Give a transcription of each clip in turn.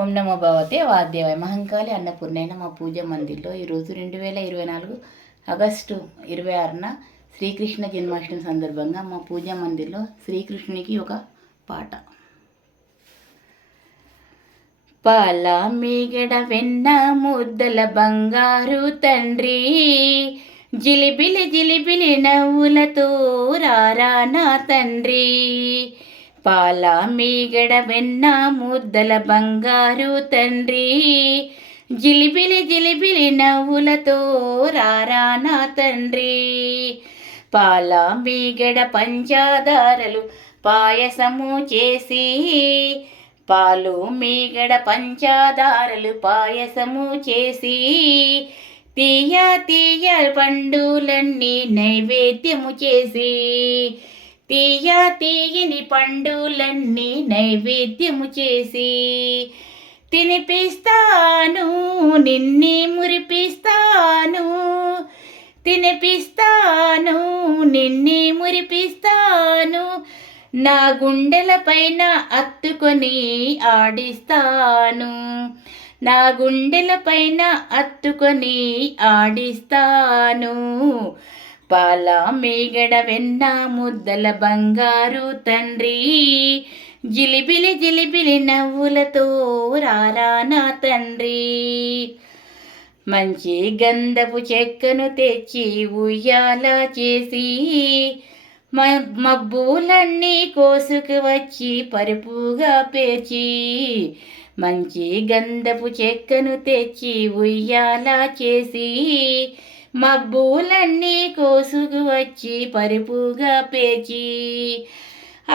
ఓం నమో భగవతే వాద్యవాయ మహంకాళి అన్నపూర్ణైన మా పూజ మందిర్లో ఈరోజు 2024 ఆగస్టు 26న శ్రీకృష్ణ జన్మాష్టమి సందర్భంగా మా పూజా మందిర్లో శ్రీకృష్ణునికి ఒక పాట. పాల మీగడ వెన్న ముద్దల బంగారు తండ్రి, జిలిబిలి జిలిబిలి నవ్వులతో రారా నా తండ్రి. పాల మీగడ వెన్న ముద్దల బంగారు తండ్రి, జిలిబిలి జిలిబిలి నవ్వులతో రారా నా తండ్రి. పాల మీగడ పంచదారలు పాయసము చేసి, పాలు మీగడ పంచదారలు పాయసము చేసి, తీయ తీయ పండులన్నీ నైవేద్యము చేసి, తీయ తీయని పండులన్నీ నైవేద్యము చేసి, తినిపిస్తాను నిన్నే మురిపిస్తాను, తినిపిస్తాను నిన్నే మురిపిస్తాను, నా గుండెల పైన అత్తుకొని ఆడిస్తాను, నా గుండెల పైన అత్తుకొని ఆడిస్తాను. పాల మీగడ వెన్న ముద్దల బంగారు తండ్రి, జిలిబిలి జిలిబిలి నవ్వులతో రారా నా తండ్రి. మంచి గంధపు చెక్కను తెచ్చి ఉయ్యాల చేసి, మబ్బులన్నీ కోసుకు వచ్చి పరుపుగా పేర్చి, మంచి గంధపు చెక్కను తెచ్చి ఉయ్యాల చేసి, మబ్బులన్నీ కోసుకు వచ్చి పరుపుగా పేర్చి,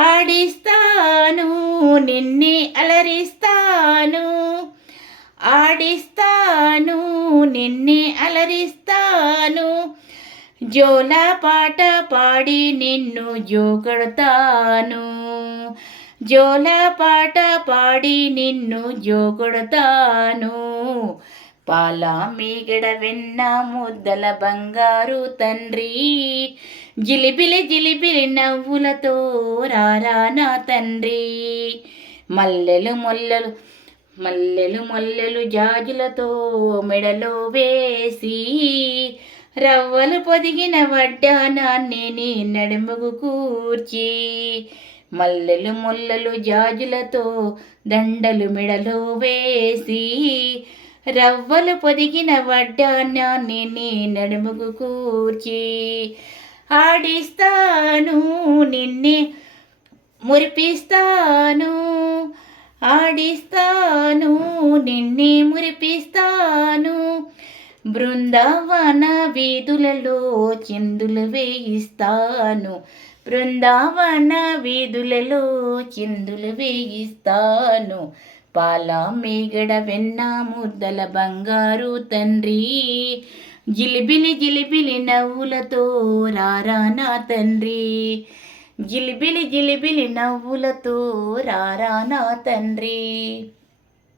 ఆడిస్తాను నిన్నే అలరిస్తాను, ఆడిస్తాను నిన్నే అలరిస్తాను, జోల పాట పాడి నిన్ను జోకొడతాను, జోల పాట పాడి నిన్ను జోకొడతాను. పాల మీగడ వెన్న ముద్దల బంగారు తండ్రి, జిలిబిలి జిలిబిలి నవ్వులతో రారా నా తండ్రి. మల్లెలు మొల్లలు మల్లెలు మొల్లెలు జాజులతో మెడలో వేసి, రవ్వలు పొదిగిన వడ్డానాన్ని నీ నడుముకు కూర్చి, మల్లెలు మొల్లలు జాజులతో దండలు మెడలో వేసి, రవ్వలు పొదిగిన వడ్డానాన్ని నీ నడుముకు కూర్చి, ఆడిస్తాను నిన్నే మురిపిస్తాను, ఆడిస్తాను నిన్నే మురిపిస్తాను, బృందావన వీధులలో చిందులు వేయిస్తాను, బృందావన వీధులలో చిందులు వేయిస్తాను. పాల మీగడ వెన్న ముద్దల బంగారు తండ్రి, జిలిబిలి జిలిబిలి నవ్వులతో రారా నా తండ్రి, జిలిబిలి జిలిబిలి నవ్వులతో రారా నా తండ్రి.